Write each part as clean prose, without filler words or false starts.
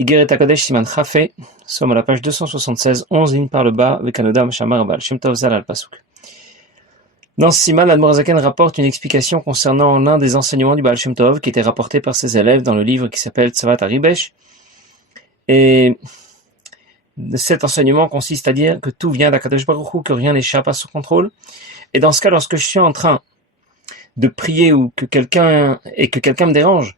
Igeret HaKodesh Siman Chafé, sommes à la page 276, 11 lignes par le bas, avec Anodam Shamar Baal Shem Tov Zal al Pasuk. Dans ce Siman, l'Admor Zaken rapporte une explication concernant l'un des enseignements du Baal Shem Tov qui était rapporté par ses élèves dans le livre qui s'appelle Tzavat Haribesh. Et cet enseignement consiste à dire que tout vient d'Akadosh Baruch Hu, que rien n'échappe à son contrôle. Et dans ce cas, lorsque je suis en train de prier ou que quelqu'un me dérange,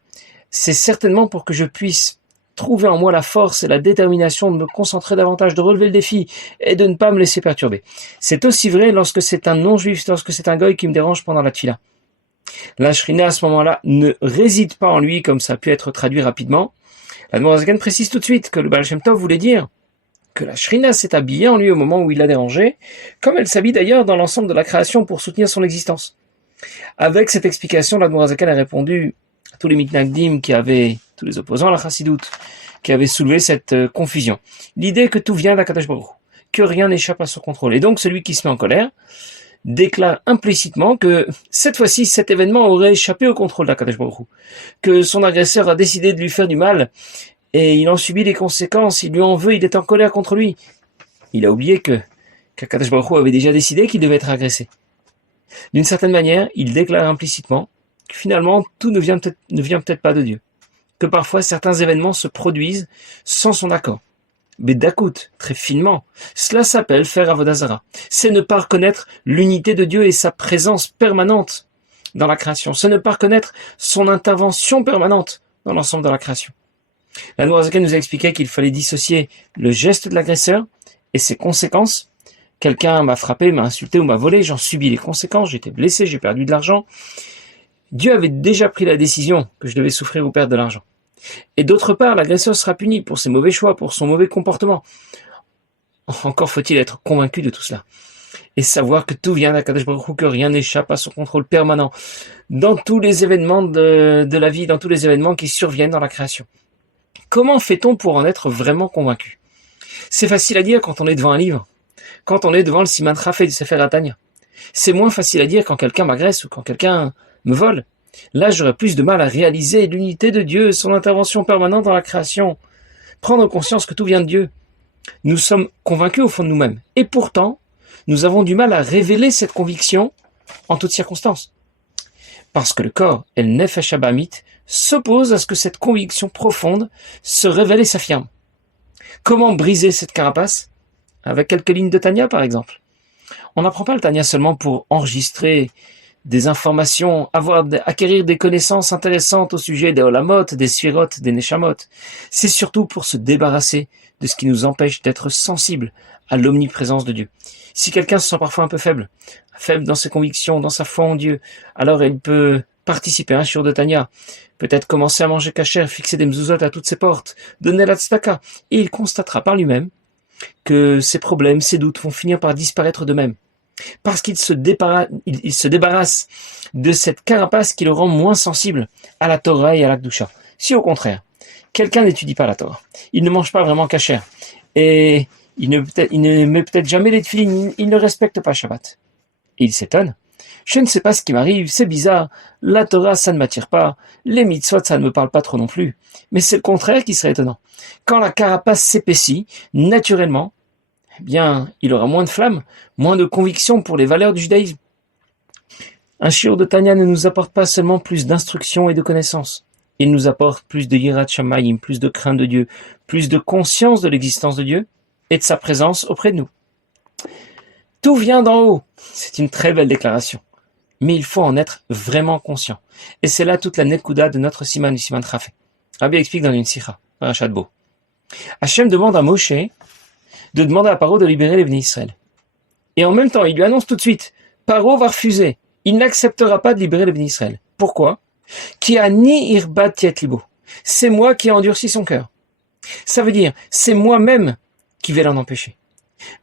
c'est certainement pour que je puisse trouver en moi la force et la détermination de me concentrer davantage, de relever le défi et de ne pas me laisser perturber. C'est aussi vrai lorsque c'est un non-juif, lorsque c'est un goy qui me dérange pendant la tfila. La shrina à ce moment-là ne réside pas en lui, comme ça a pu être traduit rapidement. L'Admor Zaken précise tout de suite que le Baal Shem Tov voulait dire que la shrina s'est habillée en lui au moment où il l'a dérangé, comme elle s'habille d'ailleurs dans l'ensemble de la création pour soutenir son existence. Avec cette explication, l'Admor Zaken a répondu à tous les mitnagdim tous les opposants à la chassidoute, qui avaient soulevé cette confusion. L'idée que tout vient d'Akadosh Baruch Hu, que rien n'échappe à son contrôle. Et donc celui qui se met en colère déclare implicitement que cette fois-ci, cet événement aurait échappé au contrôle d'Akadosh Baruch Hu, que son agresseur a décidé de lui faire du mal et il en subit les conséquences, il lui en veut, il est en colère contre lui. Il a oublié qu'Akadosh Baruch Hu avait déjà décidé qu'il devait être agressé. D'une certaine manière, il déclare implicitement que finalement tout ne vient peut-être pas de Dieu, que parfois certains événements se produisent sans son accord. Bedakout, très finement, cela s'appelle faire avodah zara. C'est ne pas reconnaître l'unité de Dieu et sa présence permanente dans la création. C'est ne pas reconnaître son intervention permanente dans l'ensemble de la création. L'Admor Zaken nous a expliqué qu'il fallait dissocier le geste de l'agresseur et ses conséquences. Quelqu'un m'a frappé, m'a insulté ou m'a volé, j'en subis les conséquences, j'étais blessé, j'ai perdu de l'argent. Dieu avait déjà pris la décision que je devais souffrir ou perdre de l'argent. Et d'autre part, l'agresseur sera puni pour ses mauvais choix, pour son mauvais comportement. Encore faut-il être convaincu de tout cela. Et savoir que tout vient d'Akadosh Baruch Hu, que rien n'échappe à son contrôle permanent. Dans tous les événements de la vie, dans tous les événements qui surviennent dans la création. Comment fait-on pour en être vraiment convaincu? C'est facile à dire quand on est devant un livre. Quand on est devant le Siman Chafé du Sefer Atanya. C'est moins facile à dire quand quelqu'un m'agresse ou quand quelqu'un me vole. Là, j'aurais plus de mal à réaliser l'unité de Dieu, son intervention permanente dans la création. Prendre conscience que tout vient de Dieu. Nous sommes convaincus au fond de nous-mêmes. Et pourtant, nous avons du mal à révéler cette conviction en toutes circonstances. Parce que le corps, et le nefesh habamit, s'oppose à ce que cette conviction profonde se révèle et s'affirme. Comment briser cette carapace? Avec quelques lignes de Tanya, par exemple. On n'apprend pas le Tanya seulement pour enregistrer des informations, acquérir des connaissances intéressantes au sujet des Olamot, des Sphirot, des Neshamot. C'est surtout pour se débarrasser de ce qui nous empêche d'être sensibles à l'omniprésence de Dieu. Si quelqu'un se sent parfois un peu faible dans ses convictions, dans sa foi en Dieu, alors il peut participer à un shiur de Tanya, peut-être commencer à manger kasher, fixer des mezuzot à toutes ses portes, donner la tzedaka, et il constatera par lui-même que ses problèmes, ses doutes vont finir par disparaître d'eux-mêmes. Parce qu'il se débarrasse de cette carapace qui le rend moins sensible à la Torah et à la Kedusha. Si au contraire, quelqu'un n'étudie pas la Torah, il ne mange pas vraiment kasher, et il ne met peut-être jamais les tefilines, il ne respecte pas Shabbat. Et il s'étonne. Je ne sais pas ce qui m'arrive, c'est bizarre, la Torah ça ne m'attire pas, les mitzvot ça ne me parle pas trop non plus. Mais c'est le contraire qui serait étonnant. Quand la carapace s'épaissit, naturellement, eh bien, il aura moins de flamme, moins de conviction pour les valeurs du judaïsme. Un shiur de Tanya ne nous apporte pas seulement plus d'instruction et de connaissances. Il nous apporte plus de yirat shamayim, plus de crainte de Dieu, plus de conscience de l'existence de Dieu et de sa présence auprès de nous. Tout vient d'en haut. C'est une très belle déclaration. Mais il faut en être vraiment conscient. Et c'est là toute la nekuda de notre Siman Chafé. Rabbi explique dans une sikha, Parashat Bo. Hachem demande à Moshe de demander à Paro de libérer les Bnei Israël. Et en même temps, il lui annonce tout de suite, Paro va refuser. Il n'acceptera pas de libérer les Bnei Israël. Pourquoi? Ki ani irbat tiet libo. C'est moi qui ai endurci son cœur. Ça veut dire, c'est moi-même qui vais l'en empêcher.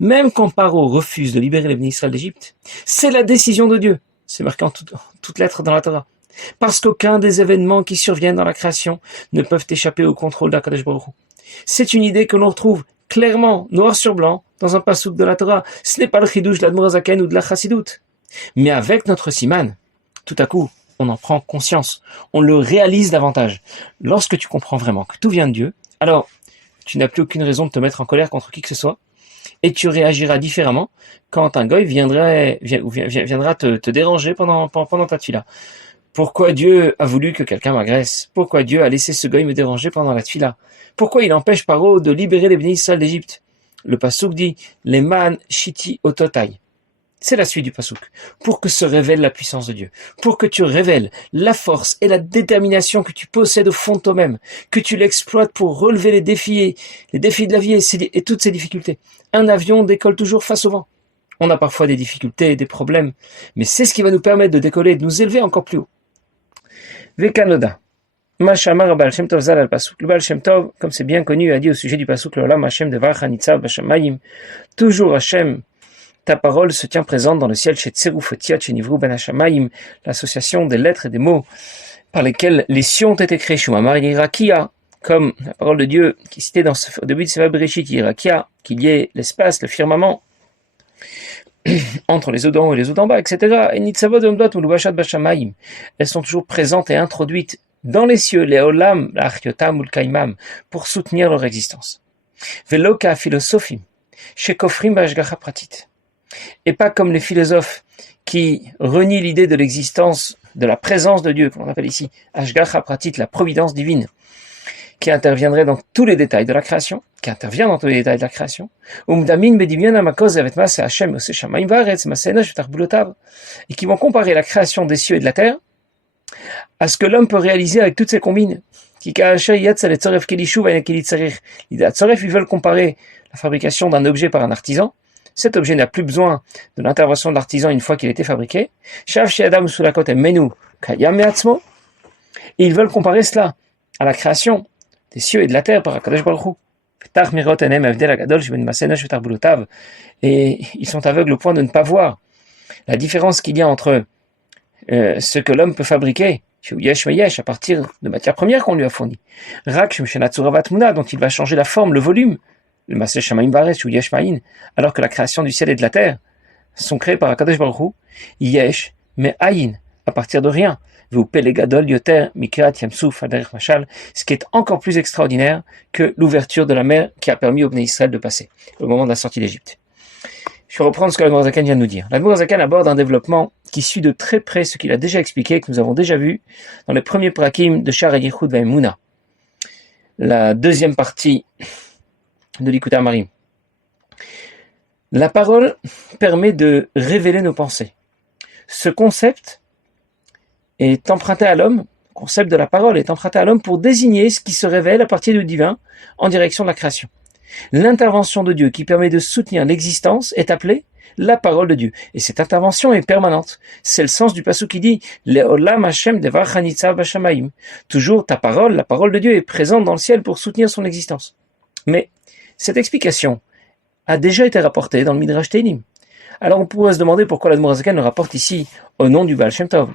Même quand Paro refuse de libérer les Bnei Israël d'Égypte, c'est la décision de Dieu. C'est marqué en toutes lettres dans la Torah. Parce qu'aucun des événements qui surviennent dans la création ne peuvent échapper au contrôle d'Akadosh Baruch Hu. C'est une idée que l'on retrouve clairement, noir sur blanc, dans un passouk de la Torah. Ce n'est pas le chidouche de l'Admor Zaken ou de la chassidoute. Mais avec notre siman, tout à coup, on en prend conscience. On le réalise davantage. Lorsque tu comprends vraiment que tout vient de Dieu, alors tu n'as plus aucune raison de te mettre en colère contre qui que ce soit, et tu réagiras différemment quand un goy viendra te déranger pendant ta tefila. Pourquoi Dieu a voulu que quelqu'un m'agresse? Pourquoi Dieu a laissé ce goy me déranger pendant la tefila? Pourquoi il empêche Paro de libérer les bénis Israël d'Égypte? Le pasuk dit les man shiti ototai. C'est la suite du pasuk. Pour que se révèle la puissance de Dieu, pour que tu révèles la force et la détermination que tu possèdes au fond de toi-même, que tu l'exploites pour relever les défis de la vie et toutes ces difficultés. Un avion décolle toujours face au vent. On a parfois des difficultés et des problèmes, mais c'est ce qui va nous permettre de décoller et de nous élever encore plus haut. Vekanoda. Mashamar Baal Shem Tov Zal al Pasuk. Le Baal Shem Tov, comme c'est bien connu, a dit au sujet du Pasuk, l'Olam Hashem Devar Hanitzav Bashamayim. Toujours Hashem, ta parole se tient présente dans le ciel chez Tseruf Otiat chez Nivru Ben Hashamayim, l'association des lettres et des mots par lesquels les cieux ont été créés. Shumamar Yirakia, comme la parole de Dieu qui est citée au début de Sefer Bereshit, Yirakia, qu'il y ait l'espace, le firmament, entre les eaux d'en haut et les eaux d'en bas, etc. Et Nitzavot Omdot ou Lubashat Bashamayim, elles sont toujours présentes et introduites dans les cieux, les Olam, l'Archiotam ou le Kaimam, pour soutenir leur existence. Veloka philosophim, Shekofrim Bashgacha Pratit. Et pas comme les philosophes qui renient l'idée de l'existence, de la présence de Dieu, qu'on appelle ici Ashgacha Pratit, la providence divine, qui interviendrait dans tous les détails de la création, qui intervient dans tous les détails de la création, et qui vont comparer la création des cieux et de la terre à ce que l'homme peut réaliser avec toutes ses combines. Ils veulent comparer la fabrication d'un objet par un artisan. Cet objet n'a plus besoin de l'intervention de l'artisan une fois qu'il a été fabriqué. Et ils veulent comparer cela à la création des cieux et de la terre par Akadosh Baruch Hu. Et ils sont aveugles au point de ne pas voir la différence qu'il y a entre ce que l'homme peut fabriquer à partir de matières premières qu'on lui a fournies, dont il va changer la forme, le volume, le Maseh Shamayim Varetz ou Yesh Ma'in, alors que la création du ciel et de la terre sont créées par Akadosh Baruch Hu, Yesh, mais Ayin, à partir de rien, ce qui est encore plus extraordinaire que l'ouverture de la mer qui a permis au Bnei Israël de passer au moment de la sortie d'Égypte. Je vais reprendre ce que l'Admor Zaken vient de nous dire. L'Admor Zaken aborde un développement qui suit de très près ce qu'il a déjà expliqué, que nous avons déjà vu dans les premiers prakim de Sha'ar Yichud V'Emunah, la deuxième partie de l'Ikutei Amarim. La parole permet de révéler nos pensées. Ce concept est emprunté à l'homme, le concept de la parole est emprunté à l'homme pour désigner ce qui se révèle à partir du divin en direction de la création. L'intervention de Dieu qui permet de soutenir l'existence est appelée la parole de Dieu. Et cette intervention est permanente. C'est le sens du pasuk qui dit Le'olam Hashem devar chanitzav bashamayim. Toujours ta parole, la parole de Dieu est présente dans le ciel pour soutenir son existence. Mais cette explication a déjà été rapportée dans le Midrash Teilim. Alors on pourrait se demander pourquoi l'Admor Zaken le rapporte ici au nom du Baal Shem Tov.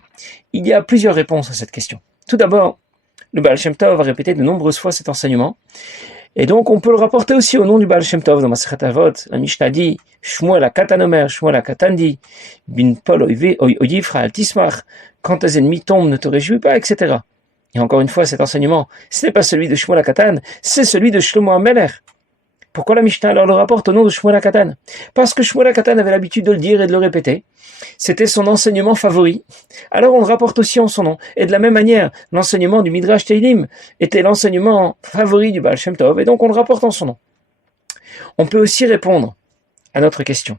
Il y a plusieurs réponses à cette question. Tout d'abord, le Baal Shem Tov a répété de nombreuses fois cet enseignement. Et donc, on peut le rapporter aussi au nom du Baal Shem Tov dans Masechet Avot. La Mishnah dit, Shmuel HaKatan Omer, Shmuel HaKatan dit, Bin Pol Oyifra Al Tismach, quand tes ennemis tombent, ne te réjouis pas, etc. Et encore une fois, cet enseignement, ce n'est pas celui de Shmuel HaKatan, c'est celui de Shlomo HaMelech. Pourquoi la Mishnah alors le rapporte au nom de Shmuel HaKatan? Parce que Shmuel HaKatan avait l'habitude de le dire et de le répéter. C'était son enseignement favori. Alors on le rapporte aussi en son nom. Et de la même manière, l'enseignement du Midrash Teilim était l'enseignement favori du Baal Shem Tov, et donc on le rapporte en son nom. On peut aussi répondre à notre question.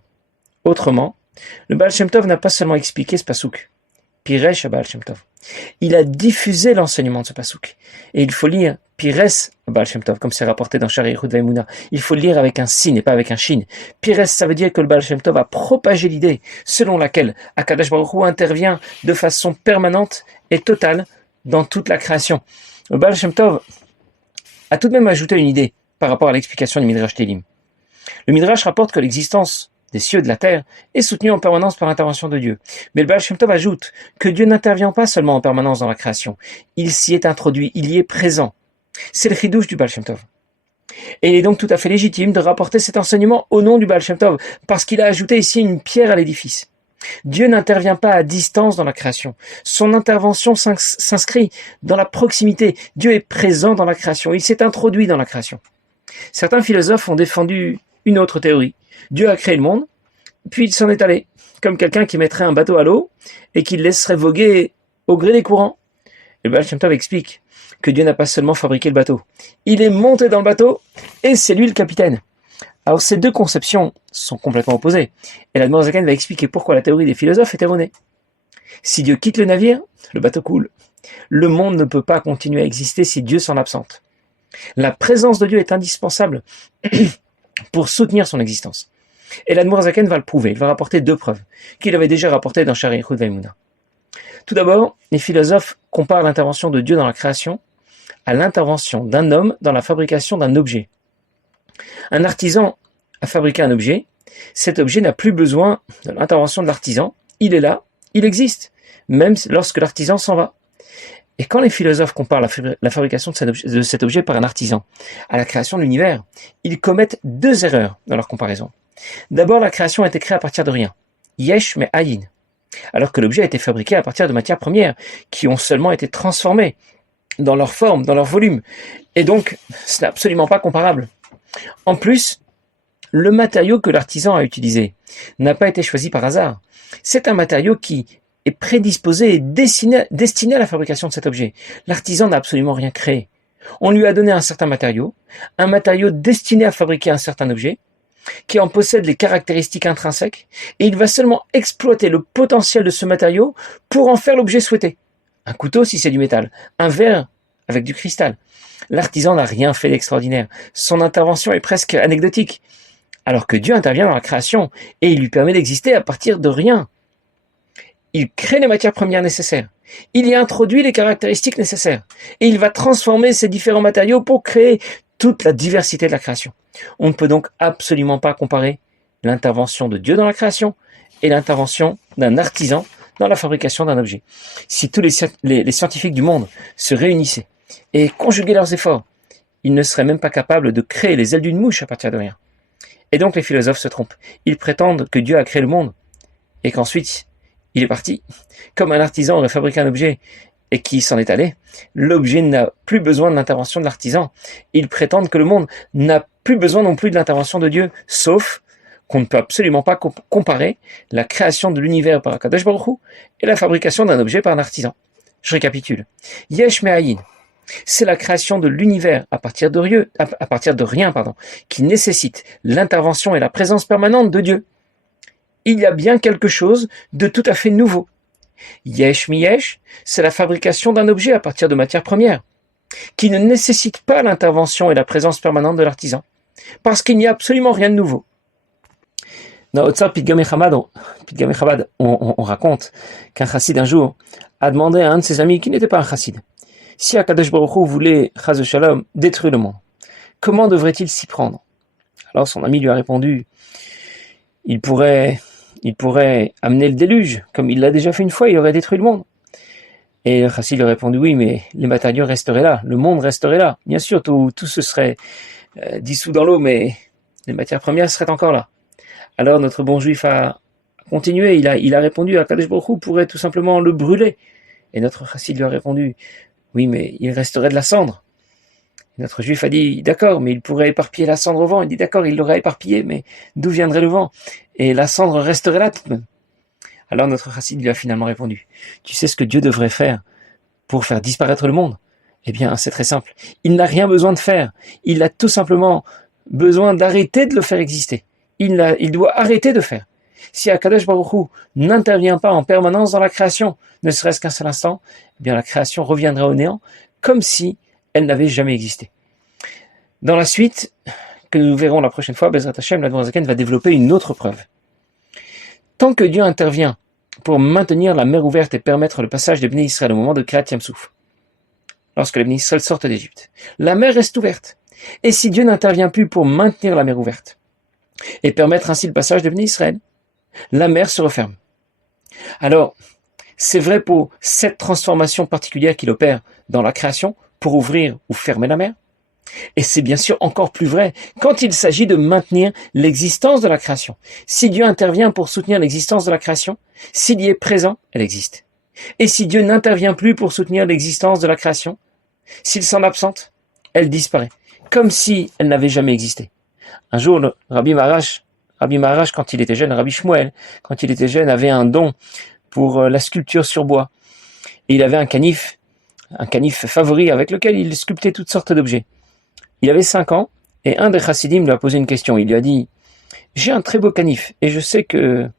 Autrement, le Baal Shem Tov n'a pas seulement expliqué ce pasuk. Piresh Baal Shem Tov. Il a diffusé l'enseignement de ce pasuk. Et il faut lire Pires Baal Shem Tov, comme c'est rapporté dans Sha'ar Yichud V'Emunah. Il faut le lire avec un sin et pas avec un shin. Pires, ça veut dire que le Baal Shem Tov a propagé l'idée selon laquelle Akadosh Baruch Hu intervient de façon permanente et totale dans toute la création. Le Baal Shem Tov a tout de même ajouté une idée par rapport à l'explication du Midrash Teilim. Le Midrash rapporte que l'existence des cieux et de la terre est soutenue en permanence par l'intervention de Dieu. Mais le Baal Shem Tov ajoute que Dieu n'intervient pas seulement en permanence dans la création. Il s'y est introduit, il y est présent. C'est le chidouche du Baal Shem Tov. Et il est donc tout à fait légitime de rapporter cet enseignement au nom du Baal Shem Tov, parce qu'il a ajouté ici une pierre à l'édifice. Dieu n'intervient pas à distance dans la création. Son intervention s'inscrit dans la proximité. Dieu est présent dans la création. Il s'est introduit dans la création. Certains philosophes ont défendu une autre théorie. Dieu a créé le monde, puis il s'en est allé, comme quelqu'un qui mettrait un bateau à l'eau et qui le laisserait voguer au gré des courants. Et Baal Shem Tov explique que Dieu n'a pas seulement fabriqué le bateau, il est monté dans le bateau et c'est lui le capitaine. Alors ces deux conceptions sont complètement opposées, et l'Admor Zaken va expliquer pourquoi la théorie des philosophes est erronée. Si Dieu quitte le navire, le bateau coule. Le monde ne peut pas continuer à exister si Dieu s'en absente. La présence de Dieu est indispensable pour soutenir son existence. Et l'Admor Zaken va le prouver, il va rapporter deux preuves, qu'il avait déjà rapportées dans Shari Yichud Vaimuna. Tout d'abord, les philosophes comparent l'intervention de Dieu dans la création à l'intervention d'un homme dans la fabrication d'un objet. Un artisan a fabriqué un objet, cet objet n'a plus besoin de l'intervention de l'artisan, il est là, il existe, même lorsque l'artisan s'en va. Et quand les philosophes comparent la fabrication de cet objet par un artisan à la création de l'univers, ils commettent deux erreurs dans leur comparaison. D'abord, la création a été créée à partir de rien, yesh me ayin, alors que l'objet a été fabriqué à partir de matières premières qui ont seulement été transformées dans leur forme, dans leur volume. Et donc, ce n'est absolument pas comparable. En plus, le matériau que l'artisan a utilisé n'a pas été choisi par hasard. C'est un matériau qui est prédisposé et destiné à la fabrication de cet objet. L'artisan n'a absolument rien créé. On lui a donné un certain matériau destiné à fabriquer un certain objet, qui en possède les caractéristiques intrinsèques, et il va seulement exploiter le potentiel de ce matériau pour en faire l'objet souhaité. Un couteau si c'est du métal, un verre avec du cristal. L'artisan n'a rien fait d'extraordinaire. Son intervention est presque anecdotique. Alors que Dieu intervient dans la création et il lui permet d'exister à partir de rien. Il crée les matières premières nécessaires. Il y introduit les caractéristiques nécessaires. Et il va transformer ces différents matériaux pour créer toute la diversité de la création. On ne peut donc absolument pas comparer l'intervention de Dieu dans la création et l'intervention d'un artisan dans la fabrication d'un objet. Si tous les scientifiques du monde se réunissaient et conjuguaient leurs efforts, ils ne seraient même pas capables de créer les ailes d'une mouche à partir de rien. Et donc les philosophes se trompent. Ils prétendent que Dieu a créé le monde et qu'ensuite il est parti. Comme un artisan aurait fabriqué un objet et qui s'en est allé, l'objet n'a plus besoin de l'intervention de l'artisan. Ils prétendent que le monde n'a plus besoin non plus de l'intervention de Dieu, sauf qu'on ne peut absolument pas comparer la création de l'univers par Akadosh Baruch Hu et la fabrication d'un objet par un artisan. Je récapitule. Yesh me'ayin, c'est la création de l'univers à partir de rien, qui nécessite l'intervention et la présence permanente de Dieu. Il y a bien quelque chose de tout à fait nouveau. Yesh mi-yesh, c'est la fabrication d'un objet à partir de matières premières, qui ne nécessite pas l'intervention et la présence permanente de l'artisan, parce qu'il n'y a absolument rien de nouveau. Dans Otsar Pidgam Chabad, on raconte qu'un chassid un jour a demandé à un de ses amis qui n'était pas un chassid, si Akadosh Baruch Hu voulait, chas v'shalom, détruire le monde, comment devrait-il s'y prendre? Alors son ami lui a répondu, il pourrait amener le déluge, comme il l'a déjà fait une fois, il aurait détruit le monde. Et le chassid lui a répondu, oui, mais les matériaux resteraient là, le monde resterait là. Bien sûr, tout se serait dissous dans l'eau, mais les matières premières seraient encore là. Alors notre bon juif a continué, il a répondu, Akadosh Baruch Hu pourrait tout simplement le brûler. Et notre chassid lui a répondu, oui, mais il resterait de la cendre. Et notre juif a dit, d'accord, mais il pourrait éparpiller la cendre au vent. Il dit, d'accord, il l'aurait éparpillé, mais d'où viendrait le vent? Et la cendre resterait là tout de même. Alors notre chassid lui a finalement répondu, tu sais ce que Dieu devrait faire pour faire disparaître le monde? Eh bien, c'est très simple. Il n'a rien besoin de faire. Il a tout simplement besoin d'arrêter de le faire exister. Il doit arrêter de faire. Si Akadosh Baruch Hu n'intervient pas en permanence dans la création, ne serait-ce qu'un seul instant, eh bien la création reviendrait au néant, comme si elle n'avait jamais existé. Dans la suite, que nous verrons la prochaine fois, Bezrat Hashem, l'Admor Zaken va développer une autre preuve. Tant que Dieu intervient pour maintenir la mer ouverte et permettre le passage des Bnei Israël au moment de Kriyat Yam-Souf, lorsque les Bnei Israël sortent d'Égypte, la mer reste ouverte. Et si Dieu n'intervient plus pour maintenir la mer ouverte et permettre ainsi le passage des Bnei Israël, la mer se referme. Alors, c'est vrai pour cette transformation particulière qu'il opère dans la création pour ouvrir ou fermer la mer. Et c'est bien sûr encore plus vrai quand il s'agit de maintenir l'existence de la création. Si Dieu intervient pour soutenir l'existence de la création, s'il y est présent, elle existe. Et si Dieu n'intervient plus pour soutenir l'existence de la création, s'il s'en absente, elle disparaît. comme si elle n'avait jamais existé. Un jour, le Rabbi Maharash, quand il était jeune, Rabbi Shmuel, quand il était jeune, avait un don pour la sculpture sur bois. Et il avait un canif favori avec lequel il sculptait toutes sortes d'objets. Il avait 5 ans, et un des chassidim lui a posé une question. Il lui a dit, j'ai un très beau canif, et je sais que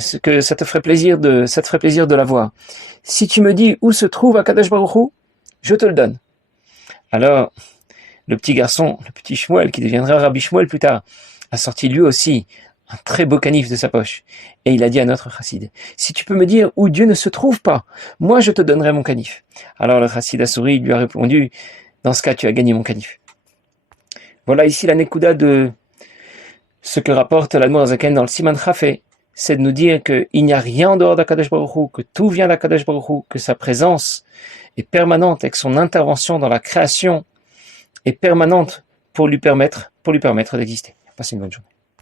ça te ferait plaisir de l'avoir. Si tu me dis où se trouve Akadosh Baruch Hu, je te le donne. Alors, le petit garçon, le petit Shmuel, qui deviendra Rabbi Shmuel plus tard, a sorti lui aussi un très beau canif de sa poche. Et il a dit à notre chassid, si tu peux me dire où Dieu ne se trouve pas, moi je te donnerai mon canif. Alors le chassid a souri, il lui a répondu, dans ce cas tu as gagné mon canif. Voilà ici la nekuda de ce que rapporte l'Admor Zaken dans le Siman Chafé, c'est de nous dire qu'il n'y a rien en dehors d'Akadosh Baruch Hu, que tout vient d'Akadosh Baruch Hu, que sa présence est permanente et que son intervention dans la création est permanente pour lui permettre d'exister. Passez une bonne journée.